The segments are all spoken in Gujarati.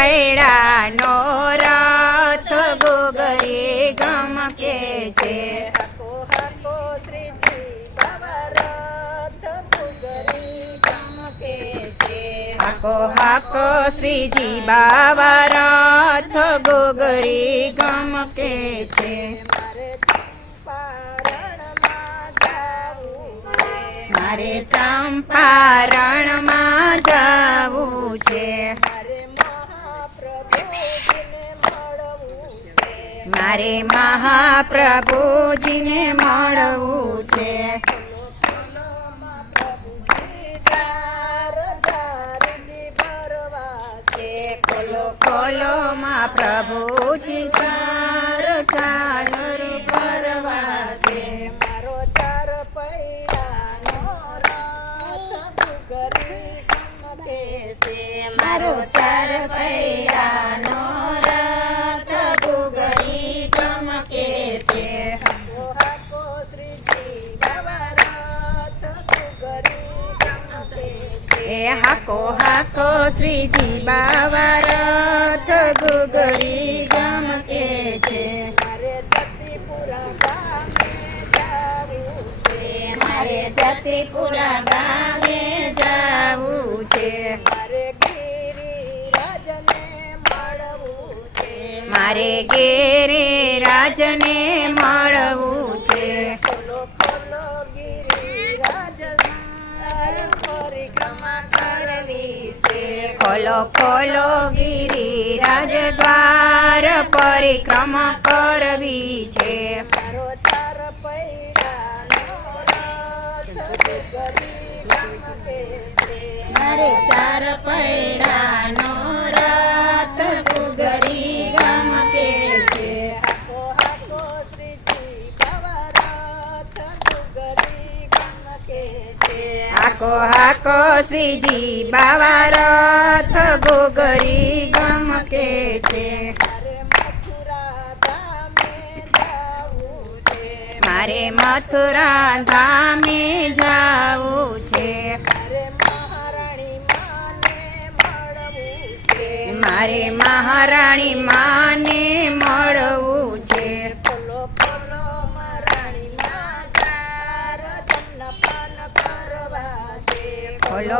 પૈડાનો રથ ગોગરી ગમકે છે? હાકો હાકો શ્રીજી બાબા રથ ગુગરી ગમકે છે? હાકો હાકો શ્રીજી બાવા રથ ગોગરી ગમકે છે? મારે ચંપારણમાં જાવું છે. મારે મહાપ્રભુજીને મળવું છે. ખોલો ખોલો માં પ્રભુજી ચાર ચાર પરવા છે મારો ચાર પૈડાનો ગમકે છે મારો ચાર પૈડાનો હાકો હાકો શ્રીજી બાવા રથ ગુગરી ગમકે છે. મારે જતીપુરા ગામે જાવું છે. મારે ગેરે ગામે જાવું છે. મારે ગિરિરાજને મળવું છે. મારે ઘેરે રાજને મળવું ખોલો ખોલો ગિરિરાજ દ્વાર પરિક્રમા કરવી છે. મારો ચાર પૈડાનો હાકો હાકો શ્રીજી બાવા રથ ગોગરી ગમકે છે. મારે મથુરા ધામે જાવું છે. મારે મહારાણી માને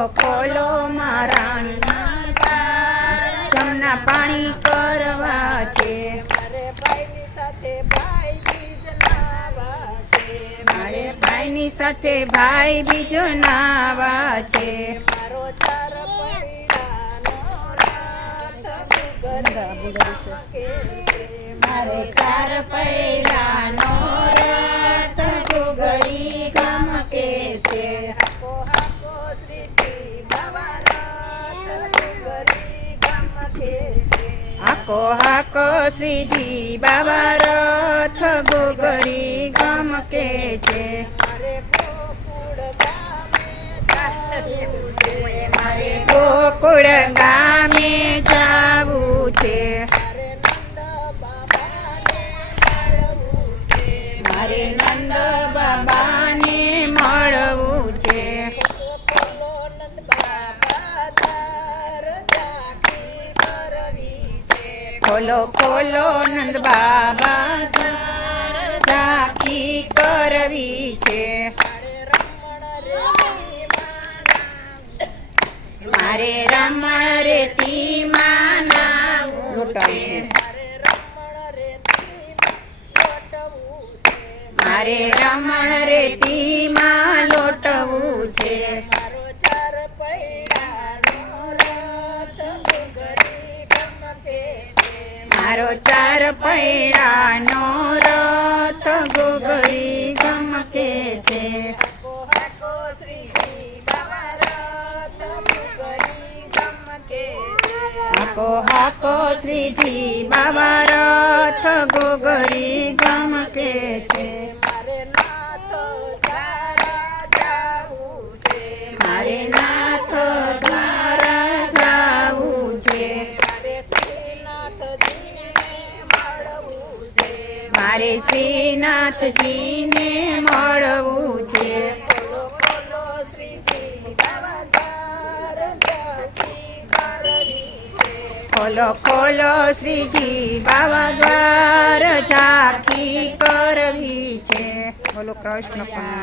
ખોલો મારા મહારાણી જમના પાણી કરવા છે. મારે ભાઈની સાથે ભાઈ બીજ નાવા છે. મારે ભાઈની સાથે ભાઈ બીજો નાવા છે. મારો ચાર પૈડાનો છે. મારે ચાર પૈડાનો હાકો હાકો શ્રીજી બાબા રથ ગોગરી ગમકે છે. મારે ગોકુળ ગામે જાવું છે. ખોલો ખોલો નંદ બાબા ઝાંખી કરવી છે. મારે રમણ રેતી રેતી માના મારે રમણ રમણ રેતીમાં લોટવું છે. મારો ચાર પૈડાનો મારો ચાર પૈડાનો રથ ગોગરી ગમકે છે. હાકો હાકો શ્રીજી બાબા રથ ગોગરી ગમકે છે. મારે શ્રીનાથજીને મળવું છે. ખોલો ખોલો શ્રીજી બાવા દ્વાર ઝાંખી કરવી છે. બોલો કૃષ્ણ